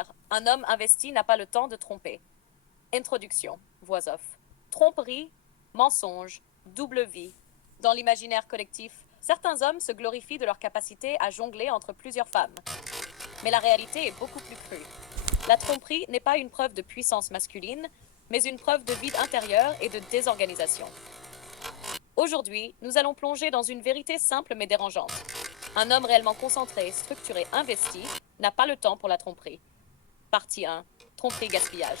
l'imaginaire, un homme investi n'a pas le temps de tromper. Introduction, voix off. Tromperie, mensonge, double vie. Dans l'imaginaire collectif, certains hommes se glorifient de leur capacité à jongler entre plusieurs femmes. Mais la réalité est beaucoup plus crue. La tromperie n'est pas une preuve de puissance masculine, mais une preuve de vide intérieur et de désorganisation. Aujourd'hui, nous allons plonger dans une vérité simple mais dérangeante. Un homme réellement concentré, structuré, investi n'a pas le temps pour la tromperie. Partie 1. Tromperie gaspillage.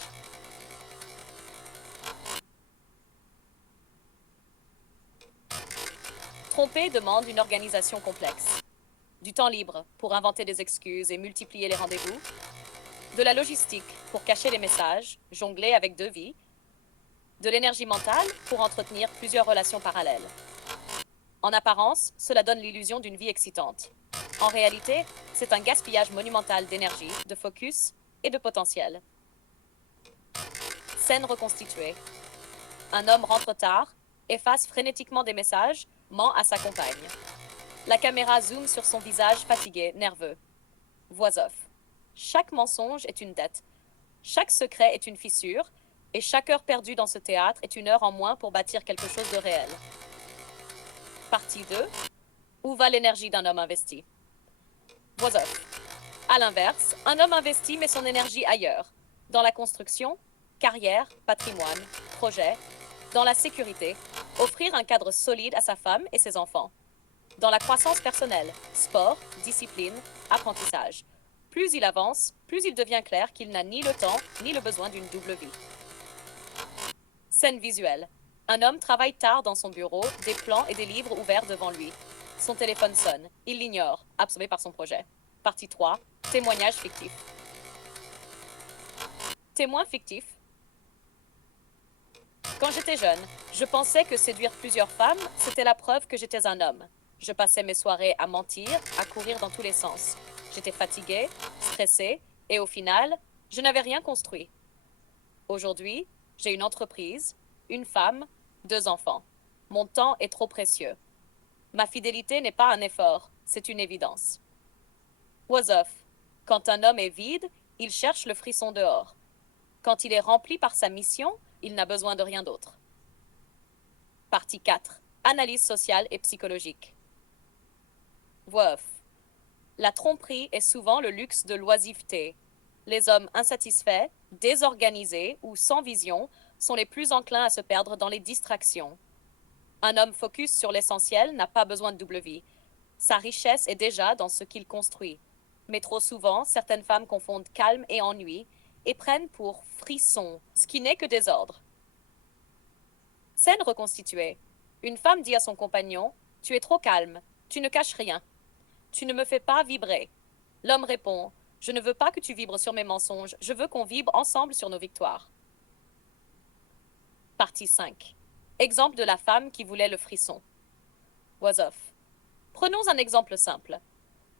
Tromper demande une organisation complexe. Du temps libre pour inventer des excuses et multiplier les rendez-vous. De la logistique pour cacher les messages, jongler avec deux vies. De l'énergie mentale pour entretenir plusieurs relations parallèles. En apparence, cela donne l'illusion d'une vie excitante. En réalité, c'est un gaspillage monumental d'énergie, de focus et de potentiel. Scène reconstituée. Un homme rentre tard, efface frénétiquement des messages, ment à sa compagne. La caméra zoome sur son visage fatigué, nerveux. Voix off. Chaque mensonge est une dette. Chaque secret est une fissure. Et chaque heure perdue dans ce théâtre est une heure en moins pour bâtir quelque chose de réel. Partie 2. Où va l'énergie d'un homme investi? Voix off. À l'inverse, un homme investi met son énergie ailleurs. Dans la construction, carrière, patrimoine, projet. Dans la sécurité, offrir un cadre solide à sa femme et ses enfants. Dans la croissance personnelle, sport, discipline, apprentissage. Plus il avance, plus il devient clair qu'il n'a ni le temps ni le besoin d'une double vie. Scène visuelle. Un homme travaille tard dans son bureau, des plans et des livres ouverts devant lui. Son téléphone sonne. Il l'ignore, absorbé par son projet. Partie 3. Témoignage fictif. Témoin fictif. Quand j'étais jeune, je pensais que séduire plusieurs femmes, c'était la preuve que j'étais un homme. Je passais mes soirées à mentir, à courir dans tous les sens. J'étais fatiguée, stressée, et au final, je n'avais rien construit. Aujourd'hui, j'ai une entreprise, une femme, 2 enfants. Mon temps est trop précieux. Ma fidélité n'est pas un effort, c'est une évidence. Was off. Quand un homme est vide, il cherche le frisson dehors. Quand il est rempli par sa mission, il n'a besoin de rien d'autre. Partie 4. Analyse sociale et psychologique. Voix off. La tromperie est souvent le luxe de l'oisiveté. Les hommes insatisfaits, désorganisés ou sans vision sont les plus enclins à se perdre dans les distractions. Un homme focus sur l'essentiel n'a pas besoin de double vie. Sa richesse est déjà dans ce qu'il construit. Mais trop souvent, certaines femmes confondent calme et ennui et prennent pour frisson, ce qui n'est que désordre. Scène reconstituée. Une femme dit à son compagnon « Tu es trop calme, tu ne caches rien. Tu ne me fais pas vibrer. » L'homme répond « Je ne veux pas que tu vibres sur mes mensonges, je veux qu'on vibre ensemble sur nos victoires. » Partie 5. Exemple de la femme qui voulait le frisson. Was off. Prenons un exemple simple.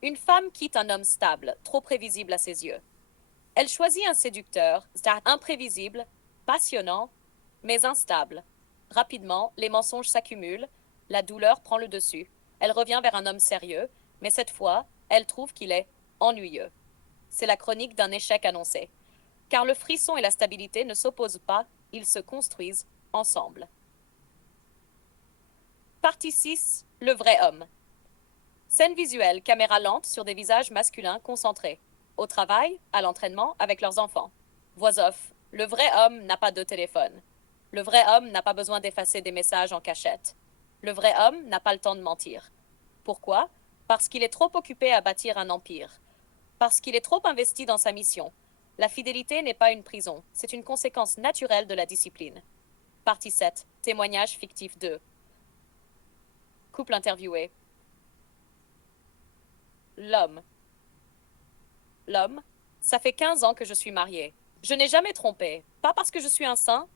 Une femme quitte un homme stable, trop prévisible à ses yeux. Elle choisit un séducteur, imprévisible, passionnant, mais instable. Rapidement, les mensonges s'accumulent, la douleur prend le dessus. Elle revient vers un homme sérieux, mais cette fois, elle trouve qu'il est ennuyeux. C'est la chronique d'un échec annoncé. Car le frisson et la stabilité ne s'opposent pas, ils se construisent ensemble. Partie 6. Le vrai homme. Scène visuelle, caméra lente sur des visages masculins concentrés. Au travail, à l'entraînement, avec leurs enfants. Voix off. Le vrai homme n'a pas de téléphone. Le vrai homme n'a pas besoin d'effacer des messages en cachette. Le vrai homme n'a pas le temps de mentir. Pourquoi? Parce qu'il est trop occupé à bâtir un empire. Parce qu'il est trop investi dans sa mission. La fidélité n'est pas une prison, c'est une conséquence naturelle de la discipline. Partie 7. Témoignage fictif 2. Couple interviewé. L'homme. L'homme, ça fait 15 ans que je suis mariée. Je n'ai jamais trompé, pas parce que je suis un saint,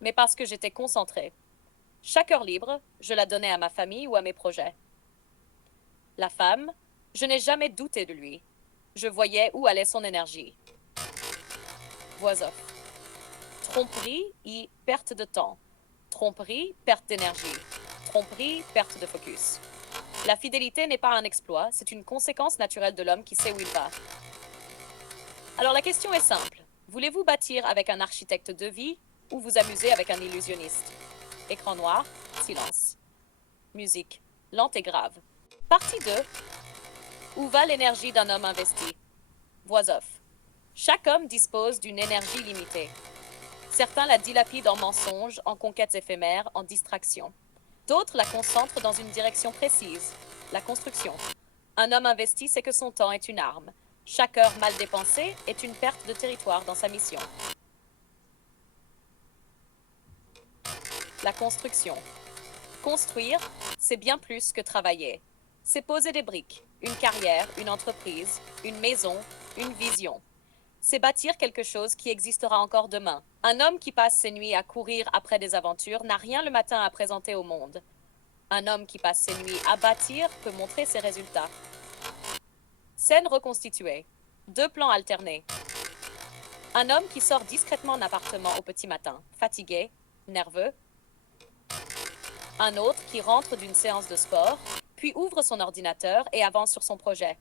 mais parce que j'étais concentrée. Chaque heure libre, je la donnais à ma famille ou à mes projets. La femme, je n'ai jamais douté de lui. Je voyais où allait son énergie. Voix off. Tromperie et perte de temps. Tromperie, perte d'énergie. Tromperie, perte de focus. La fidélité n'est pas un exploit, c'est une conséquence naturelle de l'homme qui sait où il va. Alors la question est simple. Voulez-vous bâtir avec un architecte de vie ou vous amuser avec un illusionniste? Écran noir, silence. Musique, lente et grave. Partie 2. Où va l'énergie d'un homme investi? Voix off. Chaque homme dispose d'une énergie limitée. Certains la dilapident en mensonges, en conquêtes éphémères, en distractions. D'autres la concentrent dans une direction précise, la construction. Un homme investi sait que son temps est une arme. Chaque heure mal dépensée est une perte de territoire dans sa mission. La construction. Construire, c'est bien plus que travailler. C'est poser des briques, une carrière, une entreprise, une maison, une vision. C'est bâtir quelque chose qui existera encore demain. Un homme qui passe ses nuits à courir après des aventures n'a rien le matin à présenter au monde. Un homme qui passe ses nuits à bâtir peut montrer ses résultats. Scène reconstituée. Deux plans alternés. Un homme qui sort discrètement d'un appartement au petit matin, fatigué, nerveux. Un autre qui rentre d'une séance de sport, puis ouvre son ordinateur et avance sur son projet.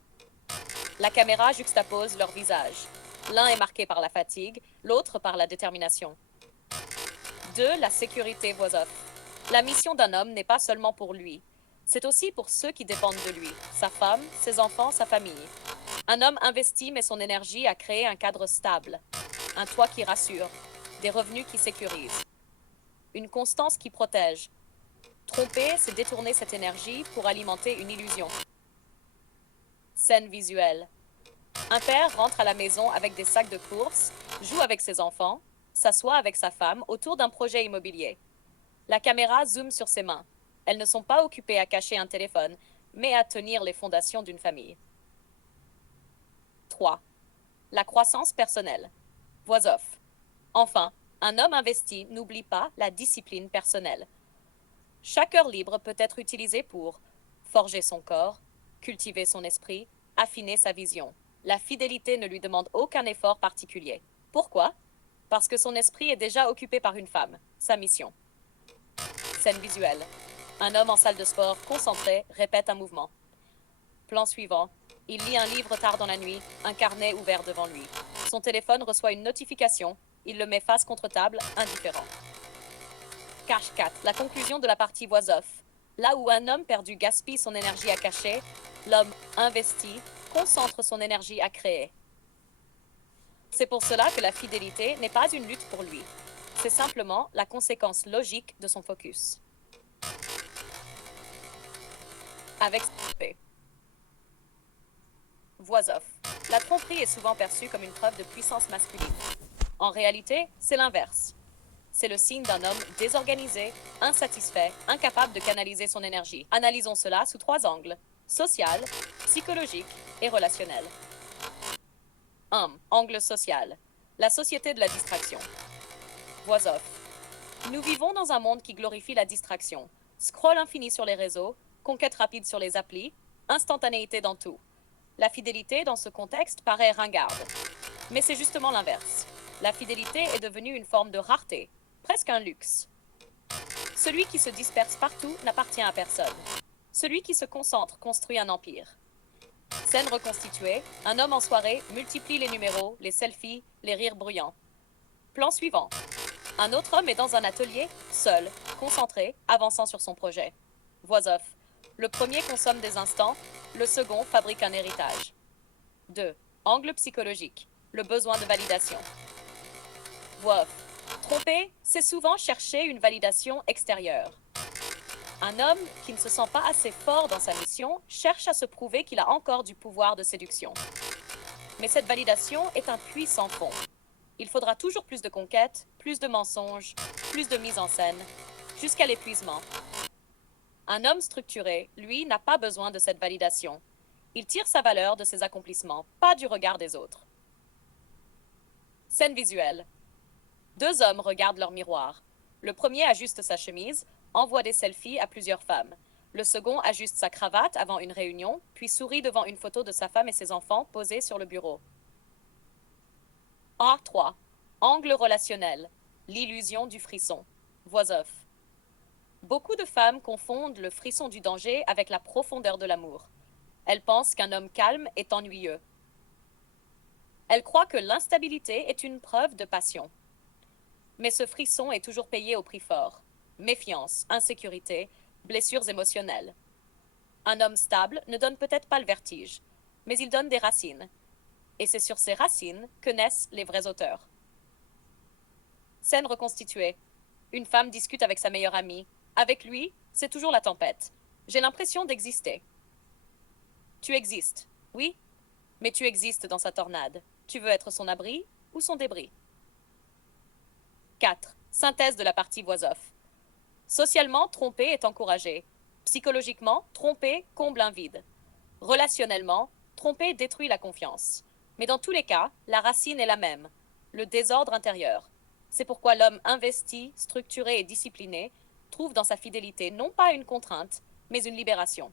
La caméra juxtapose leurs visages. L'un est marqué par la fatigue, l'autre par la détermination. 2. La sécurité voix off. La mission d'un homme n'est pas seulement pour lui. C'est aussi pour ceux qui dépendent de lui, sa femme, ses enfants, sa famille. Un homme investi met son énergie à créer un cadre stable, un toit qui rassure, des revenus qui sécurisent, une constance qui protège. Tromper, c'est détourner cette énergie pour alimenter une illusion. Scène visuelle. Un père rentre à la maison avec des sacs de courses, joue avec ses enfants, s'assoit avec sa femme autour d'un projet immobilier. La caméra zoome sur ses mains. Elles ne sont pas occupées à cacher un téléphone, mais à tenir les fondations d'une famille. 3. La croissance personnelle. Voix off. Enfin, un homme investi n'oublie pas la discipline personnelle. Chaque heure libre peut être utilisée pour forger son corps, cultiver son esprit, affiner sa vision. La fidélité ne lui demande aucun effort particulier. Pourquoi? Parce que son esprit est déjà occupé par une femme, sa mission. Scène visuelle. Un homme en salle de sport, concentré, répète un mouvement. Plan suivant. Il lit un livre tard dans la nuit, un carnet ouvert devant lui. Son téléphone reçoit une notification. Il le met face contre table, indifférent. Cache 4. La conclusion de la partie voix off. Là où un homme perdu gaspille son énergie à cacher, l'homme investi concentre son énergie à créer. C'est pour cela que la fidélité n'est pas une lutte pour lui. C'est simplement la conséquence logique de son focus. Avec voix off. La tromperie est souvent perçue comme une preuve de puissance masculine. En réalité, c'est l'inverse. C'est le signe d'un homme désorganisé, insatisfait, incapable de canaliser son énergie. Analysons cela sous 3 angles: social, psychologique et relationnel. 1. Angle social. La société de la distraction. Voix off. Nous vivons dans un monde qui glorifie la distraction. Scroll infini sur les réseaux, conquête rapide sur les applis, instantanéité dans tout. La fidélité, dans ce contexte, paraît ringarde. Mais c'est justement l'inverse. La fidélité est devenue une forme de rareté, presque un luxe. Celui qui se disperse partout n'appartient à personne. Celui qui se concentre construit un empire. Scène reconstituée, un homme en soirée multiplie les numéros, les selfies, les rires bruyants. Plan suivant. Un autre homme est dans un atelier, seul, concentré, avançant sur son projet. Voix off. Le premier consomme des instants, le second fabrique un héritage. 2. Angle psychologique. Le besoin de validation. Voix off. Tromper, c'est souvent chercher une validation extérieure. Un homme qui ne se sent pas assez fort dans sa mission cherche à se prouver qu'il a encore du pouvoir de séduction. Mais cette validation est un puits sans fond. Il faudra toujours plus de conquêtes, plus de mensonges, plus de mise en scène, jusqu'à l'épuisement. Un homme structuré, lui, n'a pas besoin de cette validation. Il tire sa valeur de ses accomplissements, pas du regard des autres. Scène visuelle. 2 hommes regardent leur miroir. Le premier ajuste sa chemise, envoie des selfies à plusieurs femmes. Le second ajuste sa cravate avant une réunion, puis sourit devant une photo de sa femme et ses enfants posés sur le bureau. R3. Angle relationnel. L'illusion du frisson. Voix off. Beaucoup de femmes confondent le frisson du danger avec la profondeur de l'amour. Elles pensent qu'un homme calme est ennuyeux. Elle croit que l'instabilité est une preuve de passion. Mais ce frisson est toujours payé au prix fort. Méfiance, insécurité, blessures émotionnelles. Un homme stable ne donne peut-être pas le vertige, mais il donne des racines. Et c'est sur ces racines que naissent les vrais auteurs. Scène reconstituée. Une femme discute avec sa meilleure amie. Avec lui, c'est toujours la tempête. J'ai l'impression d'exister. Tu existes, oui, mais tu existes dans sa tornade. Tu veux être son abri ou son débris? 4. Synthèse de la partie voix off. Socialement, tromper est encouragé. Psychologiquement, tromper comble un vide. Relationnellement, tromper détruit la confiance. Mais dans tous les cas, la racine est la même, le désordre intérieur. C'est pourquoi l'homme investi, structuré et discipliné trouve dans sa fidélité non pas une contrainte, mais une libération.